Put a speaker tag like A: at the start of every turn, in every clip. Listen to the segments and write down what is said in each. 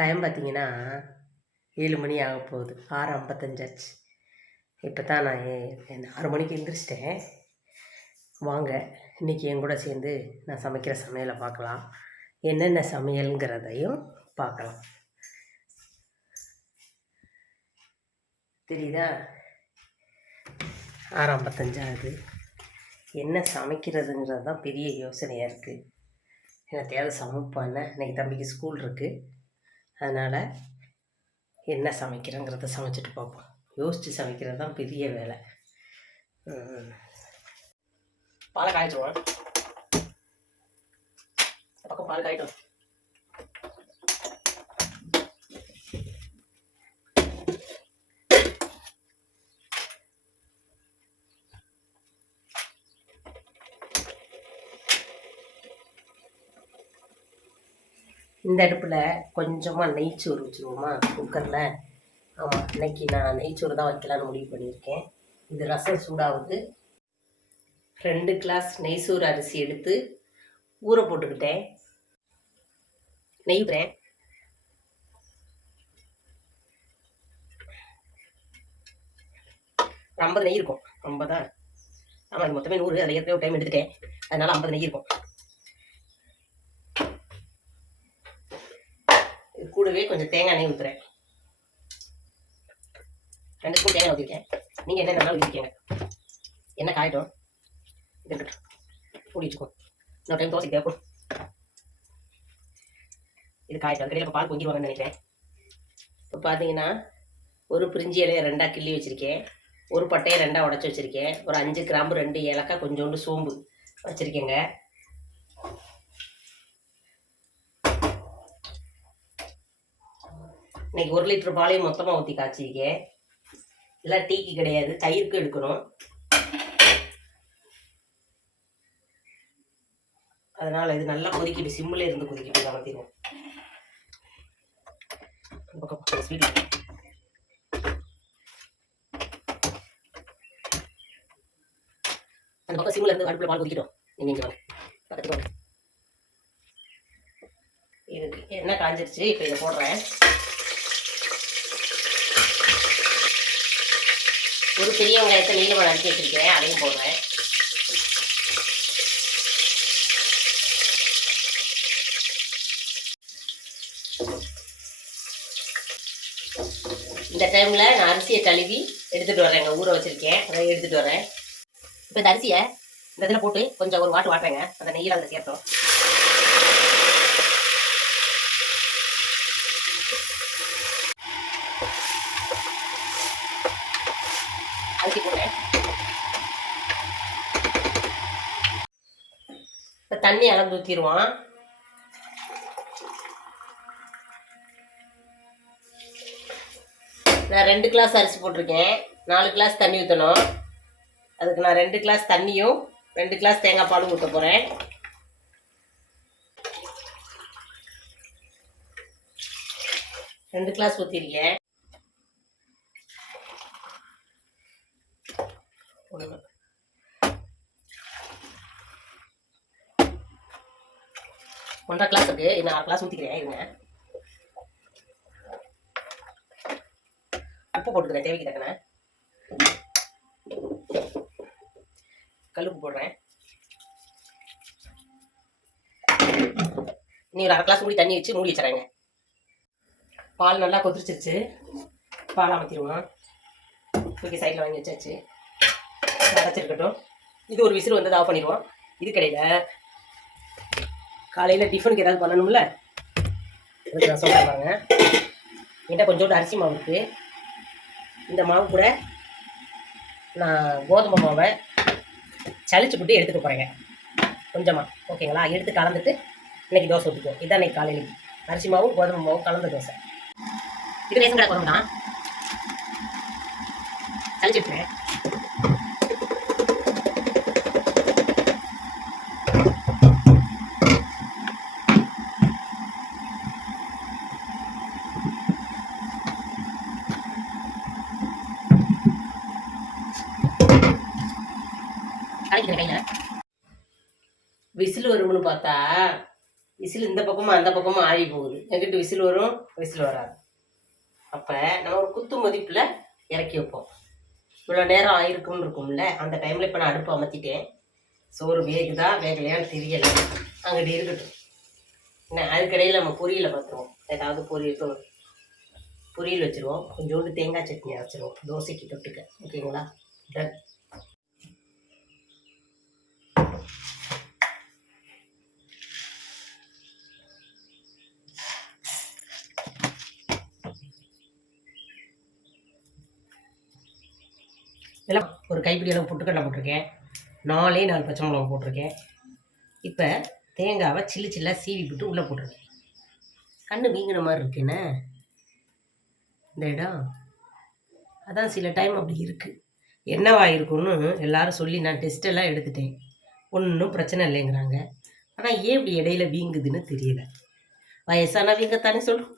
A: Time பார்த்தீங்கன்னா ஏழு மணி ஆக போகுது. ஆறு ஐம்பத்தஞ்சாச்சு. இப்போ தான் நான் ஆறு மணிக்கு எழுந்திரிச்சிட்டேன் வாங்க இன்றைக்கி என் கூட சேர்ந்து நான் சமைக்கிற சமையலை பார்க்கலாம். என்னென்ன சமையலுங்கிறதையும் பார்க்கலாம். தெரியுதா? ஆறு ஐம்பத்தஞ்சாகுது என்ன சமைக்கிறதுங்கிறது தான் பெரிய யோசனையாக இருக்குது என்னத்தையாவது சமைப்பான்னு இன்னைக்கு தம்பிக்கு ஸ்கூல் இருக்குது அதனால் என்ன சமைக்கிறேங்கிறத சமைச்சிட்டு பார்ப்போம். யோசித்து சமைக்கிறது தான் பெரிய வேலை. ம். பாலை காய்ச்சிருவோம் பக்கம் பால் காய்ட்டும். இந்த அடுப்பில் கொஞ்சமாக நெய்ச்சோறு வச்சுருவோமா குக்கரில்? ஆமாம் இன்னைக்கு நான் நெய்ச்சோறு தான் வைக்கலான்னு முடிவு பண்ணியிருக்கேன். இது ரசம் சூடாகுது. ரெண்டு கிளாஸ் நெய்சோறு அரிசி எடுத்து ஊற போட்டுக்கிட்டேன். நெய்வேன் ஐம்பது நெய் இருக்கும். ஐம்பதா ஆமாம் இது மொத்தமே நூறு. அதில் ஏற்கனவே ஒரு டைம் எடுத்துட்டேன். அதனால ஐம்பது நெய் இருக்கும் இது கூடவே கொஞ்சம் தேங்காய் எண்ணெய் ஊற்றுறேன் ரெண்டு ஸ்பூன் தேங்காய் ஊற்றிருக்கேன் நீங்கள் என்ன வேணாலும் ஊற்றிருக்கீங்க என்ன காயட்டும். இருக்கட்டும். மூடி இன்னொரு டைம் தோசை கேட்கும் இது காயட்டும். கடையில் இப்போ பால் பொங்கிடுவாங்கன்னு நினைக்கிறேன். இப்போ பார்த்தீங்கன்னா ஒரு பிரிஞ்சி இலையை ரெண்டாக கிள்ளி வச்சுருக்கேன். ஒரு பட்டையை ரெண்டாக உடச்சி வச்சுருக்கேன். ஒரு அஞ்சு கிராம்பு ரெண்டு ஏலக்காய் கொஞ்சோண்டு சோம்பு வச்சுருக்கேங்க. இன்னைக்கு ஒரு லிட்டர் பாலையும் மொத்தமாக ஊற்றி காய்ச்சிருக்கேன் எல்லாம் டீக்கு கிடையாது. தயிருக்கு எடுக்கணும். அதனால் இது நல்லா கொதிக்கிட்டு சிம்மில் இருந்து கொதிக்கிட்டு அமர்த்திடுவோம். அந்த பக்கம் சிம்மில் இருந்து அடுப்பில் பால் கொதிக்கிட்டோம். நீங்கள் இங்கே வாங்க. பக்கத்துக்கு வாங்க. இது என்ன காஞ்சிருச்சு? இப்போ இதை போடுறேன். பெரிய வெங்காயத்தை நீளமாக நறுக்கி வச்சிருக்கேன் அதையும் போடுறேன். இந்த டைமில் நான் அரிசியை கழுவி எடுத்துகிட்டு வரேங்க ஊற வச்சுருக்கேன். அதை எடுத்துகிட்டு வரேன் இப்போ இந்த அரிசியை இந்த இதில் போட்டு கொஞ்சம் ஒரு வாட்டு வாட்டுறேங்க அந்த நெய்யில் அதில் சேர்த்தோம் அரிசி போட்டேன் இப்போ தண்ணி அளந்து ஊற்றிடுவான் நான் ரெண்டு கிளாஸ் அரிசி போட்டிருக்கேன். நாலு கிளாஸ் தண்ணி ஊற்றணும் அதுக்கு நான் ரெண்டு கிளாஸ் தண்ணியும் ரெண்டு கிளாஸ் தேங்காய் பாலும் ஊற்ற போகிறேன் ரெண்டு கிளாஸ் ஊற்றிருக்கேன் ஒன்று ஒன்றரை கிளாஸ் இருக்கு நான் ஆறு கிளாஸ் ஊற்றிக்கிறேன் இருங்க. உப்பு போட்டுக்கிறேன் தேவைக்கு தக்கன. கல்லுப்பு போடுறேன். இனி ஒரு அரை கிளாஸ் மூடி தண்ணி வச்சு மூடி வச்சுறேங்க பால் நல்லா கொதிச்சிருச்சு. பால் அமைத்திடுவோம். தூக்கி சைடில் வாங்கி வச்சாச்சு. அரைச்சிருக்கட்டும் இது ஒரு விசிறு வந்து ஆஃப் பண்ணிடுவோம். இது கிடையில காலையில் டிஃபனுக்கு ஏதாவது பண்ணணும்ல? அதுக்கு ரசம் சொல்கிறேன் என்கிட்ட கொஞ்சோண்டு அரிசி மாவு இருக்குது இந்த மாவு கூட நான் கோதுமை மாவை சளிச்சு போட்டு எடுத்துக்க போகிறேங்க கொஞ்சமாக ஓகேங்களா? எடுத்து கலந்துட்டு இன்றைக்கி தோசை ஊற்றிக்குவோம் இதான் இன்றைக்கி காலையில். அரிசி மாவும் கோதுமை மாவும் கலந்த தோசை. இது ரேசன் கடை குழம்பு தான் சளிச்சுட்டுறேன் கையில் விசில் வரும்னு பார்த்தா விசில் இந்த பக்கமும் அந்த பக்கமும் ஆறி போகுது. எங்கிட்ட விசில் வரும் விசில் வராது. அப்போ நம்ம ஒரு குத்து மதிப்பில் இறக்கி வைப்போம். இவ்வளோ நேரம் ஆயிருக்கும்னு இருக்கும்ல அந்த டைமில் இப்போ நான் அடுப்பு அமர்த்திட்டேன் சோறு வேகுதா வேகலையான்னு தெரியலை. அங்கிட்டு இருக்கட்டும். என்ன அதுக்கடையில் நம்ம பொரியலை பார்த்துருவோம். ஏதாவது பொரியல் பொரியல் வச்சுருவோம். கொஞ்சோண்டு தேங்காய் சட்னி அரைச்சிருவோம். தோசைக்கு தொட்டுக்க. ஓகேங்களா? டன் இதில் ஒரு கைப்பிடி அளவு பொட்டுக்கடலை போட்டிருக்கேன். நாலே நாலு பச்சை மிளகா போட்டிருக்கேன். இப்போ தேங்காவை சில்லு சில்லாக சீவி விட்டு உள்ளே போட்டிருக்கேன். கண்ணு வீங்கின மாதிரி இருக்குண்ணே இந்த இடம். அதான் சில டைம் அப்படி இருக்குது என்னவா இருக்கும்னு எல்லாரும் சொல்லி நான் டெஸ்ட்டெல்லாம் எடுத்துட்டேன். ஒன்றும் பிரச்சனை இல்லைங்கிறாங்க. ஆனால் ஏன் இப்படி இடையில வீங்குதுன்னு தெரியல. வயசான வீங்கத்தானே சொல்லும்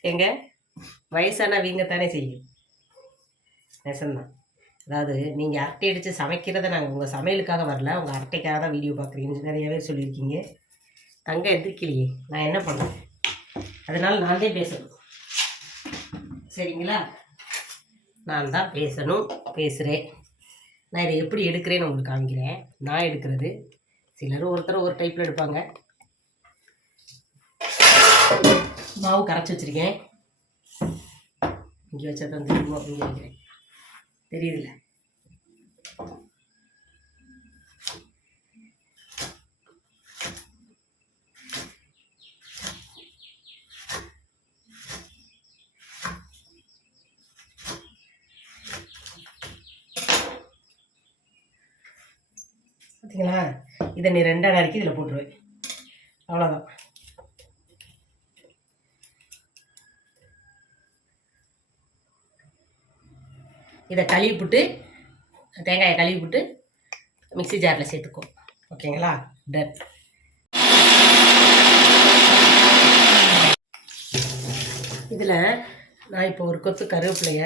A: எங்க? வயசான வீங்கத்தானே செய்யும். நெசந்தான். அதாவது நீங்கள் அரட்டை அடித்து சமைக்கிறத நாங்கள் உங்கள் சமையலுக்காக வரல. உங்கள் அரட்டைக்காக தான் வீடியோ பார்க்குறீங்கன்னு நிறைய பேர் சொல்லியிருக்கீங்க. தங்க எந்திரிக்கலையே. நான் என்ன பண்ணேன் அதனால் நான் தான் பேசணும். சரிங்களா? நான் தான் பேசணும் பேசுகிறேன் நான் இதை எப்படி எடுக்கிறேன்னு உங்களுக்கு காமிக்கிறேன். நான் எடுக்கிறது சிலரும் ஒருத்தர் ஒரு டைப்பில் எடுப்பாங்க. மாவு கரைச்சி வச்சுருக்கேன். இங்கே வச்சா தான் அப்படின்னு இங்கே வைக்கிறேன் தெரியுதுல்ல? பார்த்தீங்களா இதை நீ ரெண்டாக நறுக்கி இதில் போட்டுருவேன் அவ்வளோதான் இதை கழுவி விட்டு தேங்காயை கழுவி விட்டு மிக்ஸி ஜாரில் சேர்த்துக்கும் ஓகேங்களா? டன் இதில் நான் இப்போ ஒரு கொத்து கருவேப்பிலைய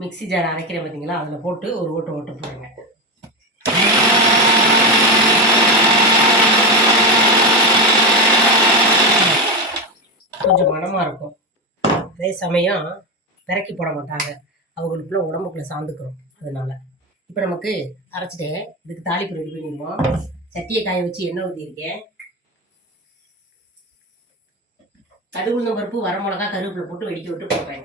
A: மிக்ஸி ஜார் அரைக்கிறேன் பார்த்தீங்களா அதில் போட்டு ஒரு ஓட்டு ஓட்டு போடுங்க. கொஞ்சம் மனமாக இருக்கும். அதே சமயம் பிறக்கி போட மாட்டாங்க. அவங்களுக்குள்ள உடம்புக்குள்ள சார்ந்துக்கிறோம் அதனால. இப்போ நமக்கு அரைச்சிட்டேன் இதுக்கு தாளிப்பு ரெடி பண்ணிடுவோம். சட்டியை காய வச்சு எண்ணெய் ஊற்றிருக்கேன் கடுகுளுந்தம் பருப்பு வரமிளகா கருவேப்பிலை போட்டு வெடிக்க விட்டு போடுறேன்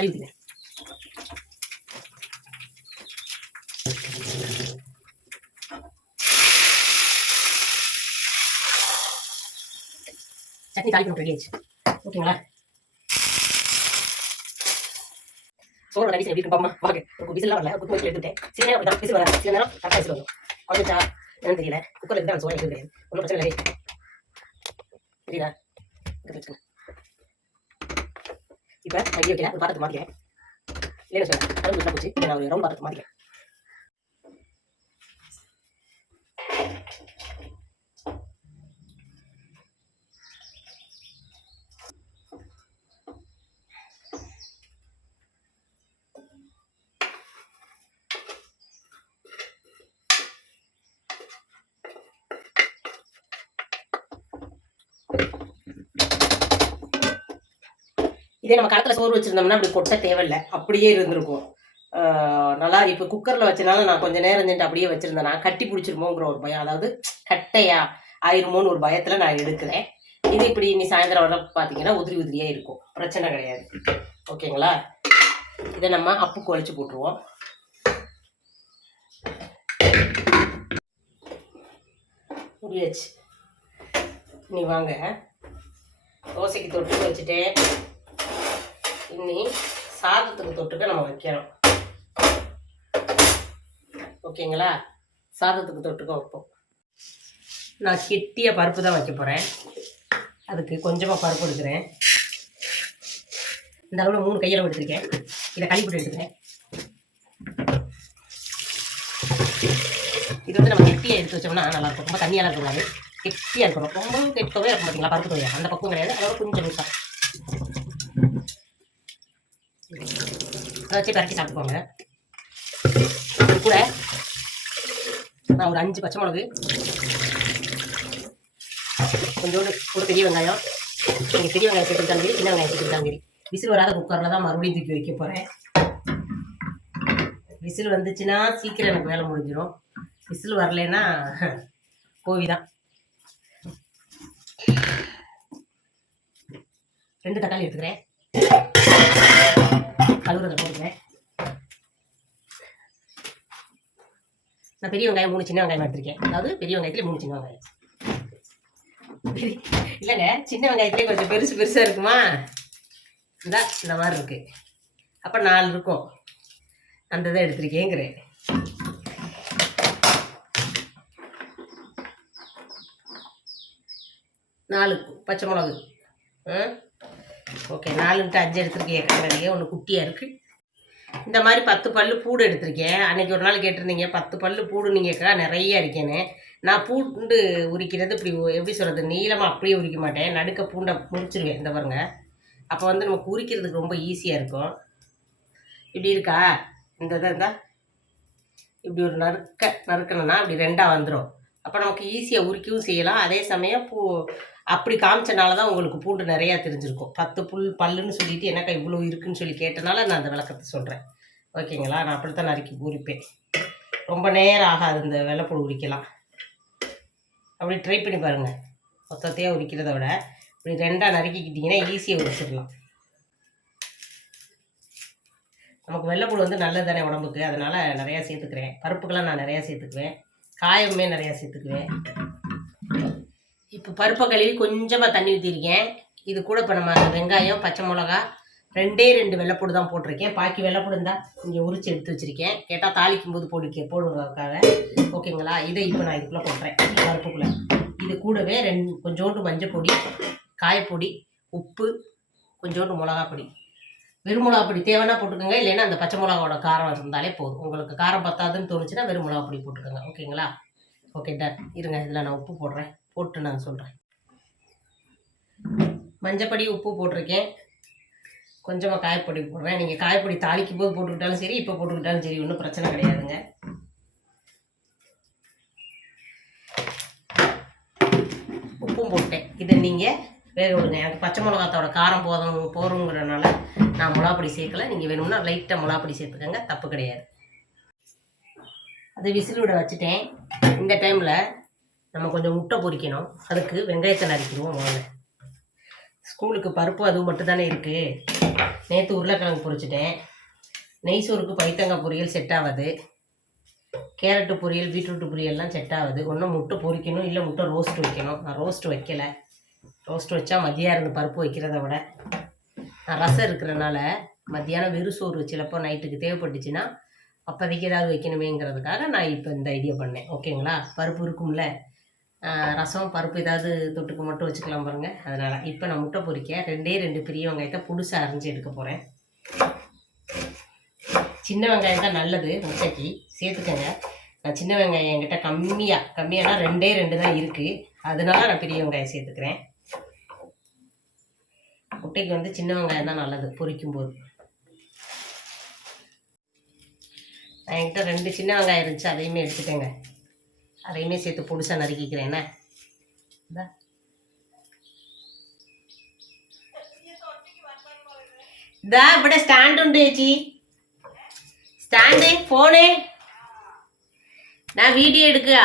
A: கழுவிங்க சட்னி தாளிப்பு ரெடி ஆயிடுச்சு. ஓகேங்களா? சோறு ரெடி எப்படி பாமா வாங்க. ஒரு விசில் வரல. குத்து வச்சு எடுத்துட்டேன் சில நேரம் அப்படி விசில் வராது. சில நேரம் கரெக்டாக விசில் வரும். குழந்தைச்சா என்னன்னு தெரியல. குக்கரில் இருந்தால் சோறு எடுத்து கிடையாது ஒன்றும் பிரச்சனை இல்லை. தெரியுதா? பிரச்சனை இப்போ நான் வைக்கிறேன். ஒரு பாத்திரத்தை மாற்றிக்கிறேன் இல்லைன்னு சொல்ல கரும்பு போச்சு. நான் ஒரு ரவுண்ட் பாத்திரத்தை மாற்றிக்கிறேன் இதே நம்ம களத்தில் சோறு வச்சுருந்தோம்னா அப்படி கொட்ட தேவையில்லை. அப்படியே இருந்திருக்கும். நல்லா இப்போ குக்கரில் வச்சனால நான் கொஞ்சம் நேரம் நின்று அப்படியே வச்சுருந்தேன். நான் கட்டி பிடிச்சிருமோங்கிற ஒரு பயம். அதாவது கட்டையா ஆயிருமோன்னு ஒரு பயத்தில் நான் எடுக்கிறேன். இது இப்படி இனி சாயந்தரம் வர பார்த்தீங்கன்னா உதிரி உதிரியாக இருக்கும். பிரச்சனை கிடையாது. ஓகேங்களா? இதை நம்ம அப்பு குழச்சி போட்டுருவோம். முடியாச்சு நீ வாங்க. தோசைக்கு தொட்டு வச்சுட்டேன். இனி சாதத்துக்கு தொட்டுக்க நம்ம வைக்கணும். ஓகேங்களா? சாதத்துக்கு தொட்டுக்க வைப்போம். நான் கெட்டிய பருப்பு தான் வைக்க போகிறேன் அதுக்கு கொஞ்சமாக பருப்பு எடுக்கிறேன். இந்த அளவில் மூணு கையில் எடுத்திருக்கேன். இதை கழிப்பிட்டு எடுத்துக்கிறேன். இது வந்து நம்ம கெட்டியாக எடுத்து வச்சோம்னா நல்லாயிருக்கும் ரொம்ப தண்ணியாக இருக்கக்கூடாது. கெட்டியாக இருக்கணும். ரொம்ப கெட்டவே இருக்க மாட்டீங்களா பருப்பு தொழில் அந்த பக்கம் கிடையாது. அதோட கொஞ்சம் லூசாக அதை வச்சு பறக்கி சாப்பிட்டுக்கோங்க. இது கூட நான் ஒரு அஞ்சு பச்சை மிளகு கொஞ்சோண்டு ஒரு பெரிய வெங்காயம் நீங்கள் பெரிய வெங்காயம் சேர்த்துக்கிட்டாலும் சரி சின்ன வெங்காயம் சேர்த்துக்கிட்டாலும் சரி. விசில் வராத குக்கரில் தான் மறுபடியும் தூக்கி வைக்க போகிறேன் விசில் வந்துச்சுன்னா சீக்கிரம் எனக்கு வேலை முடிஞ்சிடும் விசில் வரலன்னா கோவி தான். ரெண்டு தக்காளி எடுத்துக்கிறேன். கழுவுறதை போட்டுக்கிறேன். நான் பெரிய வெங்காயம் மூணு சின்ன வெங்காயம் எடுத்திருக்கேன். அதாவது பெரிய வெங்காயத்துல மூணு சின்ன வெங்காயம். இல்லைங்க சின்ன வெங்காயத்துலேயே கொஞ்சம் பெருசு பெருசாக இருக்குமா? இந்தா இந்த மாதிரி இருக்கு. அப்போ நாலு இருக்கும். அந்த இதை எடுத்திருக்கேங்கிறேன். நாலு பச்சை மிளகு. ஓகே நாலுன்ட்டு அஞ்சு எடுத்திருக்கேன் கண்ணடியே ஒன்று குட்டியாக இருக்குது இந்த மாதிரி பத்து பல்லு பூடு எடுத்திருக்கேன். அன்னைக்கு ஒரு நாள் கேட்டிருந்தீங்க பத்து பல்லு பூடு நீங்கக்கா நிறைய இருக்கேன்னு. நான் பூண்டு உரிக்கிறது இப்படி எப்படி சொல்கிறது நீளமாக அப்படியே உரிக்க மாட்டேன். நடுக்க பூண்டை முறிச்சிருவேன் இந்த பாருங்க. அப்போ வந்து நமக்கு உரிக்கிறதுக்கு ரொம்ப ஈஸியாக இருக்கும். இப்படி இருக்கா? இந்த இதை இருந்தால் இப்படி ஒரு நறுக்க நறுக்கணும்னா இப்படி ரெண்டாக வந்துடும் அப்போ நமக்கு ஈஸியாக உரிக்கவும் செய்யலாம். அதே சமயம் பூ அப்படி காமிச்சனால தான் உங்களுக்கு பூண்டு நிறையா தெரிஞ்சிருக்கும். பத்து புல் பல்லுன்னு சொல்லிட்டு எனக்கா இவ்வளோ இருக்குன்னு சொல்லி கேட்டனால நான் அந்த விளக்கத்தை சொல்கிறேன் ஓகேங்களா? நான் அப்படி தான் நறுக்கி உரிப்பேன் ரொம்ப நேரம் ஆகாது இந்த வெள்ளைப்பூடு உரிக்கலாம். அப்படி ட்ரை பண்ணி பாருங்கள் மொத்தத்தையாக உரிக்கிறத விட இப்படி ரெண்டாக நறுக்கிக்கிட்டிங்கன்னா ஈஸியாக உரிச்சிடலாம். நமக்கு வெள்ளைப்பூடு வந்து நல்லது தானே உடம்புக்கு. அதனால் நிறையா சேர்த்துக்கிறேன். பருப்புக்கெல்லாம் நான் நிறையா சேர்த்துக்குவேன். காயமே நிறையா சேர்த்துக்குவேன். இப்போ பருப்பை கழுவி கொஞ்சமாக தண்ணி ஊற்றிருக்கேன் இது கூட இப்போ நம்ம வெங்காயம் பச்சை மிளகா ரெண்டே ரெண்டு வெள்ளைப்பூடு தான் போட்டிருக்கேன். பாக்கி வெள்ளைப்பூடு இருந்தால் இங்கே உரிச்சு எடுத்து வச்சுருக்கேன். கேட்டால் தாளிக்கும் போது போடுக்க போடுவதற்காக ஓகேங்களா இதை இப்போ நான் இதுக்குள்ளே போட்டுறேன். பருப்புக்குள்ளே. இது கூடவே ரெண்டு கொஞ்சோண்டு மஞ்சள் பொடி காயப்பொடி உப்பு கொஞ்சோண்டு மிளகா பொடி. வெறும் மிளகா பொடி தேவைன்னா போட்டுக்கோங்க. இல்லைன்னா அந்த பச்சை மிளகாவோட காரம் இருந்தாலே போதும். உங்களுக்கு காரம் பத்தாதுன்னு தோணுச்சுன்னா வெறும் மிளகா பொடி போட்டுக்கோங்க. ஓகேங்களா ஓகே டன் இருங்க இதில் நான் உப்பு போடுறேன். போட்டு நான் சொல்கிறேன் மஞ்சப்படி உப்பு போட்டிருக்கேன். கொஞ்சமாக காயப்பொடி போடுறேன். நீங்கள் காயப்பொடி தாளிக்கும் போது போட்டுக்கிட்டாலும் சரி இப்போ போட்டுக்கிட்டாலும் சரி ஒன்றும் பிரச்சனை கிடையாதுங்க. உப்பும் போட்டேன். இதை நீங்கள் வேக விடுங்க எனக்கு பச்சை மிளகாத்தோட காரம் போதும் போகிறோங்கிறனால நான் மிளகாப்பொடி சேர்க்கல. நீங்கள் வேணும்னா லைட்டாக மிளகாப்பொடி சேர்த்துக்கோங்க தப்பு கிடையாது. அது விசில் விட வச்சுட்டேன். இந்த டைமில் நம்ம கொஞ்சம் முட்டை பொரிக்கணும். அதுக்கு வெங்காயத்தை நறுக்கிடுவோம் முதல்ல. ஸ்கூலுக்கு பருப்பு அது மட்டும் தானே இருக்குது நேற்று உருளைக்கிழங்கு பொரிச்சிட்டேன். நெய் சோறுக்கு பைத்தங்காய் பொரியல் செட் ஆகாது. கேரட்டு பொரியல் பீட்ரூட் பொரியல்லாம் செட் ஆகுது. ஒன்றும் முட்டை பொரிக்கணும் இல்லை முட்டை ரோஸ்ட் வைக்கணும். நான் ரோஸ்ட் வைக்கல. ரோஸ்ட் வச்சா மதியம் இருந்து பருப்பு வைக்கிறத விட. நான் ரசம் இருக்கிறனால மத்தியானம் வெறும் சோறு சிலப்போ நைட்டுக்கு தேவைப்பட்டுச்சுன்னா அப்போதைக்கு ஏதாவது வைக்கணுமேங்கிறதுக்காக நான் இப்போ இந்த ஐடியா பண்ணேன். ஓகேங்களா பருப்பு இருக்கும்ல? ரசம் பருப்பு ஏதாவது தொட்டுக்கு மட்டும் வச்சுக்கலாம் பாருங்கள் அதனால் இப்போ நான் முட்டை பொறிக்க ரெண்டே ரெண்டு பெரிய வெங்காயத்தை புதுசாக அரைஞ்சி எடுக்க போகிறேன் சின்ன வெங்காயம் தான் நல்லது முட்டைக்கு. சேர்த்துக்கங்க. நான் சின்ன வெங்காயம் என்கிட்ட கம்மியாக கம்மியானா ரெண்டே ரெண்டு தான் இருக்குது அதனால நான் பெரிய வெங்காயம் சேர்த்துக்கிறேன். முட்டைக்கு வந்து சின்ன வெங்காயம் தான் நல்லது பொரிக்கும் போது நான் என்கிட்ட ரெண்டு சின்ன வெங்காயம் இருந்துச்சு அதையுமே எடுத்துட்டேங்க அதையுமே சேர்த்து பொடிசாக நறுக்கிக்கிறேன். என்ன? இந்த. దా ఇప్పుడు స్టాండ్ ఉండేచి స్టాండ్ ஃபோனு நான் வீடியோ எடுக்கா.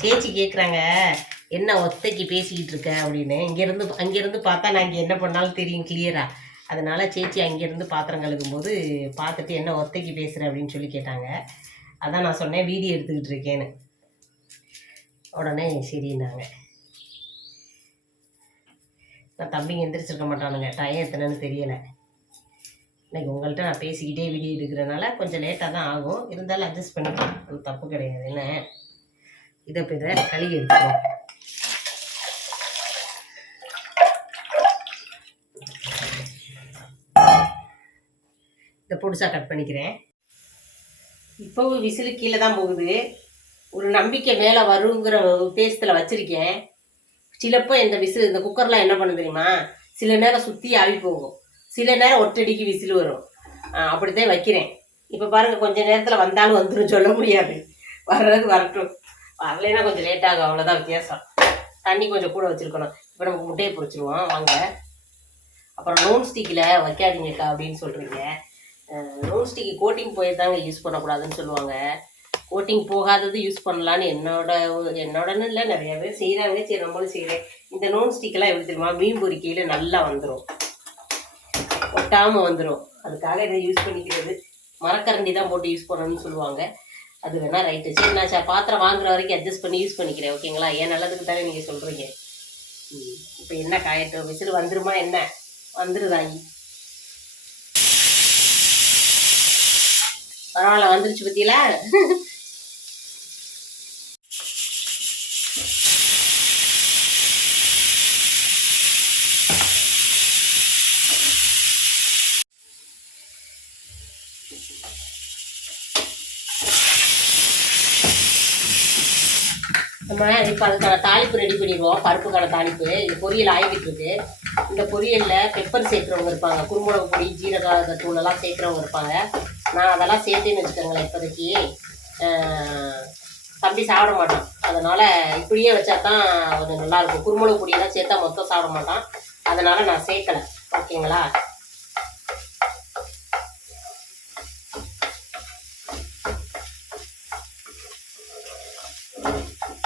A: சேச்சி கேட்குறாங்க என்ன ஒத்தைக்கு பேசிக்கிட்டு இருக்க? அப்படின்னு. இங்கேருந்து அங்கேருந்து பார்த்தா நான் இங்கே என்ன பண்ணாலும் தெரியும் கிளியராக அதனால் சேச்சி அங்கேருந்து பாத்திரம் கழுகும்போது பார்த்துட்டு என்ன ஒத்தைக்கு பேசுகிறேன் அப்படின்னு சொல்லி கேட்டாங்க. அதான் நான் சொன்னேன் வீடியோ எடுத்துக்கிட்டு இருக்கேன்னு. உடனே சரின்னாங்க. நான் தம்பிங்க எந்திரிச்சிருக்க மாட்டானுங்க டைம் எத்தனைன்னு தெரியலை. இன்னைக்கு உங்கள்கிட்ட நான் பேசிக்கிட்டே வீடியோ எடுக்கிறனால கொஞ்சம் லேட்டாக தான் ஆகும். இருந்தாலும் அட்ஜஸ்ட் பண்ணிக்கலாம் அது தப்பு கிடையாது என்ன? இதை இப்போ இதை கழுவி எடுத்துக்கோ இதை பொடிசாக கட் பண்ணிக்கிறேன். இப்போவும் விசிலு கீழே தான் போகுது. ஒரு நம்பிக்கை மேலே வருங்கிற உத்தேசத்தில் வச்சுருக்கேன். சிலப்போ இந்த விசில் இந்த குக்கர்லாம் என்ன பண்ண தெரியுமா? சில நேரம் சுற்றி ஆவி போகும். சில நேரம் ஒட்டடிக்கு விசில் வரும். அப்படித்தான் வைக்கிறேன். இப்போ பாருங்கள் கொஞ்ச நேரத்தில் வந்தாலும் வந்துடும் சொல்ல முடியாது. வர்றது வரட்டும். வரலைன்னா கொஞ்சம் லேட் ஆகும். அவ்வளோதான் வித்தியாசம். தண்ணி கொஞ்சம் கூட வச்சுருக்கணும். இப்போ நமக்கு முட்டையை பிடிச்சிருவோம் வாங்க. அப்புறம் நோன் ஸ்டிக்கில் வைக்காதீங்கக்கா அப்படின்னு சொல்கிறீங்க நோன் ஸ்டிக்கு கோட்டிங் போய் தாங்க யூஸ் பண்ணக்கூடாதுன்னு சொல்லுவாங்க. கோட்டிங் போகாதது யூஸ் பண்ணலான்னு என்னோட என்னோடன்னு இல்லை நிறைய பேர் செய்கிறாங்க சரி நம்மளும் செய்கிறேன் இந்த நோன் ஸ்டிக்கெல்லாம் எப்படி தெரியுமா? மீன் பொறிக்கையில் நல்லா வந்துடும் ஒட்டாமல் வந்துடும் அதுக்காக இதை யூஸ் பண்ணிக்கிறது. மரக்கரண்டி தான் போட்டு யூஸ் பண்ணணும்னு சொல்லுவாங்க. அது வேணால் ரைட்டு சரி நான் பாத்திரம் வாங்குற வரைக்கும் அட்ஜஸ்ட் பண்ணி யூஸ் பண்ணிக்கிறேன். ஓகேங்களா ஏன் நல்லதுக்கு தானே நீங்கள் சொல்கிறீங்க இப்போ என்ன காயட்டும்? விசில் வந்துருமா என்ன? வந்துருதாங்க பரவாயில்ல வந்துருச்சு பத்தியில? நம்ம இப்போ அதுக்கான தாளிப்பு ரெடி பண்ணிடுவோம். பருப்புக்கான தாளிப்பு. இது பொரியல் ஆகிக்கிட்டு இருக்கு. இந்த பொரியலில் பெப்பர் சேர்க்குறவங்க இருப்பாங்க. குறுமுளகு பொடி ஜீரக தூளெல்லாம் சேர்க்குறவங்க இருப்பாங்க. நான் அதெல்லாம் சேர்த்தேன்னு வச்சுக்கோங்களேன் இப்போதைக்கு. தம்பி சாப்பிட மாட்டான். அதனால் இப்படியே வச்சா தான் கொஞ்சம் நல்லாயிருக்கும் குருமுளகு பொடியெல்லாம் சேர்த்தா மொத்தம் சாப்பிட மாட்டான். அதனால் நான் சேர்க்கலை. ஓகேங்களா?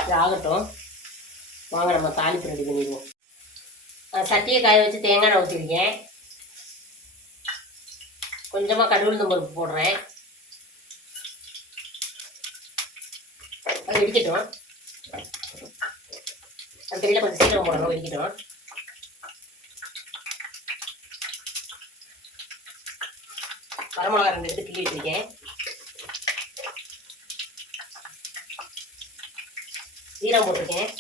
A: இது ஆகட்டும். வாங்க நம்ம தாளிப்பு ரெடி பண்ணிடுவோம். சட்டியை காய வச்சு தேங்காய் எண்ணெய் ஊற்றிருக்கேன் கொஞ்சமாக கடுகுளுந்தம் பருப்பு போடுறேன். அது இடிக்கட்டும். அது தெரியல கொஞ்சம் சீக்கிரம் போடணும் இடிக்கட்டும். வரமிளகா ரெண்டு எடுத்து கிள்ளி வச்சிருக்கேன். ஜீரகம் போட்டிருக்கேன்.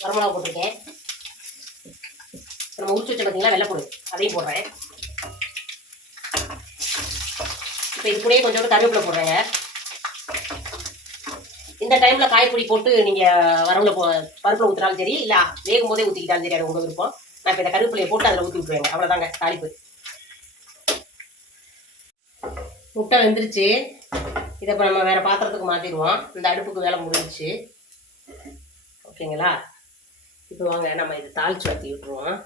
A: வரமிளகா போட்டிருக்கேன். நம்ம உரிச்சு வச்ச பார்த்தீங்களா வெள்ளைப்பூடு அதையும் போடுறேன். இப்போ இது கூடயே கொஞ்சோண்டு கருவேப்பிலை போடுறேங்க. இந்த டைமில் காய்ப்பொடி போட்டு நீங்கள் வரவுல போ பருப்பில் ஊற்றினாலும் சரி இல்லை வேகும் போதே ஊற்றிக்கிட்டாலும் சரி அது உங்கள் விருப்பம். நான் இப்போ இந்த கருவேப்பிலையை போட்டு அதில் ஊற்றி விட்டுருவேங்க. அவ்வளோதாங்க தாளிப்பு. முட்டை வெந்துருச்சு. இதை இப்போ நம்ம வேறு பாத்திரத்துக்கு மாற்றிடுவோம் இந்த அடுப்புக்கு வேலை முடிஞ்சிச்சு. ஓகேங்களா? இப்போ வாங்க நம்ம இதை தாளிச்சு ஊற்றி விட்டுருவோம்.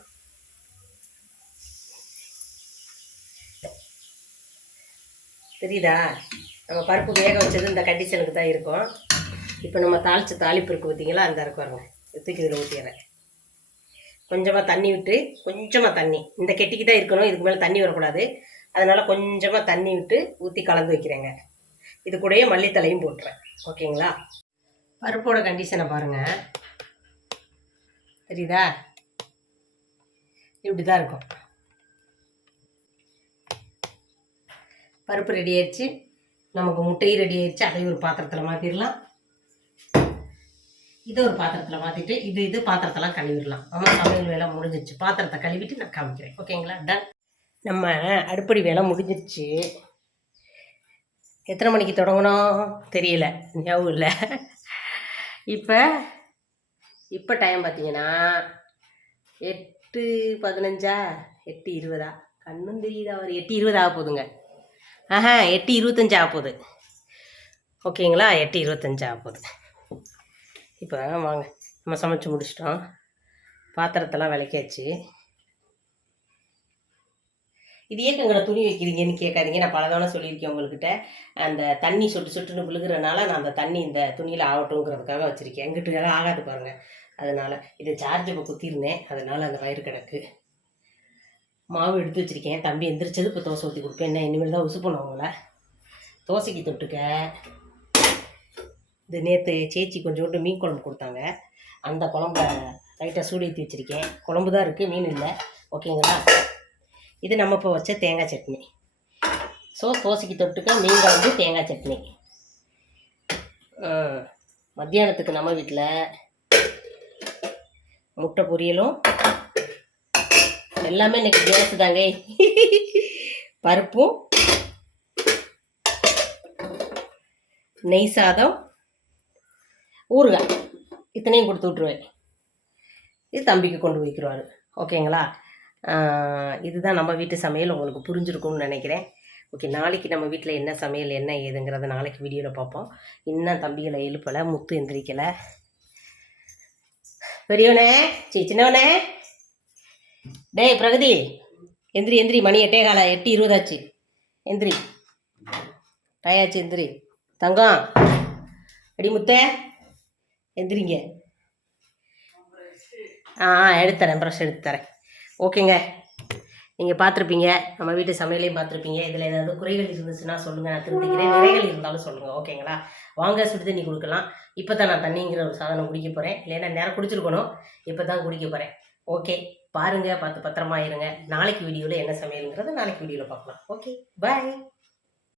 A: தெரியுதா? நம்ம பருப்பு வேக வச்சது இந்த கண்டிஷனுக்கு தான் இருக்கும். இப்போ நம்ம தாளித்து தாளிப்பு இருக்கு பார்த்தீங்களா அந்த இருக்கு பாருங்க. தூக்கி இதில் ஊற்றிடுறேன் கொஞ்சமாக தண்ணி விட்டு கொஞ்சமாக தண்ணி. இந்த கெட்டிக்கு தான் இருக்கணும். இதுக்கு மேலே தண்ணி வரக்கூடாது. அதனால் கொஞ்சமாக தண்ணி விட்டு ஊற்றி கலந்து வைக்கிறேங்க. இது கூடயே மல்லித்தலையும் போட்டுறேன். ஓகேங்களா? பருப்போட கண்டிஷனை பாருங்கள் தெரியுதா? இப்படி தான் இருக்கும். பருப்பு ரெடி ஆயிடுச்சு. நமக்கு முட்டையும் ரெடி ஆயிடுச்சு. அதையும் ஒரு பாத்திரத்தில் மாற்றிடலாம் இதை ஒரு பாத்திரத்தில் மாற்றிட்டு இது இது பாத்திரத்தெல்லாம் கழுவிடலாம். ஆமாம் சமையல் வேலை முடிஞ்சிருச்சு. பாத்திரத்தை கழுவிட்டு நான் காமிக்கிறேன். ஓகேங்களா டன் நம்ம அடுப்படி வேலை முடிஞ்சிருச்சு. எத்தனை மணிக்கு தொடங்கணும்? தெரியல. ஞாபகம் இல்லை. இப்போ இப்போ டைம் பார்த்தீங்கன்னா எட்டு பதினஞ்சா? எட்டு இருபதா? கண்ணும் தெரியுதா? ஒரு எட்டு இருபது ஆக போகுதுங்க ஆஹா எட்டு இருபத்தஞ்சு ஆக போகுது ஓகேங்களா? எட்டு இருபத்தஞ்சு ஆக போகுது இப்போ வாங்க நம்ம சமைச்சு முடிச்சிட்டோம். பாத்திரத்தெல்லாம் விளக்காச்சு இது ஏக்கங்கட துணி வைக்கிறீங்கன்னு கேட்காதீங்க. நான் பல தவணை சொல்லியிருக்கேன் உங்கள்கிட்ட. அந்த தண்ணி சொட்டு சொட்டுன்னு விழுகிறனால நான் அந்த தண்ணி இந்த துணியில் ஆகட்டுங்கிறதுக்காக வச்சுருக்கேன். எங்கிட்ட ஆகாது பாருங்கள் அதனால் இது சார்ஜ் இப்போ குத்திருந்தேன் அதனால் அந்த வயிறு கிடக்கு. மாவு எடுத்து வச்சுருக்கேன். தம்பி எந்திரிச்சது இப்போ தோசை ஊற்றி கொடுப்பேன். என்ன இனிமேல் தான் உசு பண்ணுவாங்கள தோசைக்கு தொட்டுக்க. இது நேற்று சேச்சி கொஞ்சோண்டு மீன் குழம்பு கொடுத்தாங்க. அந்த குழம்ப லைட்டாக சூடு ஏற்றி வச்சுருக்கேன். குழம்பு தான் இருக்குது மீன் இல்லை. ஓகேங்களா? இது நம்ம இப்போ வச்ச தேங்காய் சட்னி. ஸோ தோசைக்கு தொட்டுக்க மீன் குழம்பு தேங்காய் சட்னி. மத்தியானத்துக்கு நம்ம வீட்டில் முட்டை பொரியலும் எல்லாமே இன்னைக்கு கேஸ் தாங்க. பருப்பும் நெய் சாதம் ஊறுகாய். இத்தனையும் கொடுத்து விட்ருவேன் இது தம்பிக்கு கொண்டு வைக்கிறவாரு ஓகேங்களா? இதுதான் நம்ம வீட்டு சமையல். உங்களுக்கு புரிஞ்சிருக்கும்னு நினைக்கிறேன். ஓகே நாளைக்கு நம்ம வீட்டில் என்ன சமையல் என்ன ஏதுங்கிறத நாளைக்கு வீடியோவில் பார்ப்போம். இன்னும் தம்பிகளை எழுப்பலை முத்து எந்திரிக்கலை. பெரியவனே சி சின்னவனே. டேய் பிரகதி. எந்திரி எந்திரி மணி எட்டே கால எட்டு இருபதாச்சு. எந்திரி. டயாச்சு எந்திரி. தங்கம். அடி முத்தே. எந்திரிங்க. ஆ ஆ எடுத்துறேன் ப்ரஷ் எடுத்து தரேன் ஓகேங்க. நீங்கள் பார்த்துருப்பீங்க. நம்ம வீட்டு சமையலையும் பார்த்துருப்பீங்க. இதில் ஏதாவது குறைகள் இருந்துச்சுன்னா சொல்லுங்கள் நான் திருத்திக்கிறேன். நிறைகள் இருந்தாலும் சொல்லுங்கள் ஓகேங்களா? வாங்க சுடு தண்ணி கொடுக்கலாம். இப்போ தான் நான் தண்ணிங்கிற ஒரு சாதனம் குடிக்க போகிறேன் இல்லைன்னா நேரம் குடிச்சிருக்கணும். இப்போ தான் குடிக்க போகிறேன் ஓகே. பாருங்கள் பார்த்து பத்திரமா இருங்க. நாளைக்கு வீடியோவில் என்ன சமையலுங்கிறத நாளைக்கு வீடியோவில் பார்க்கலாம். Okay bye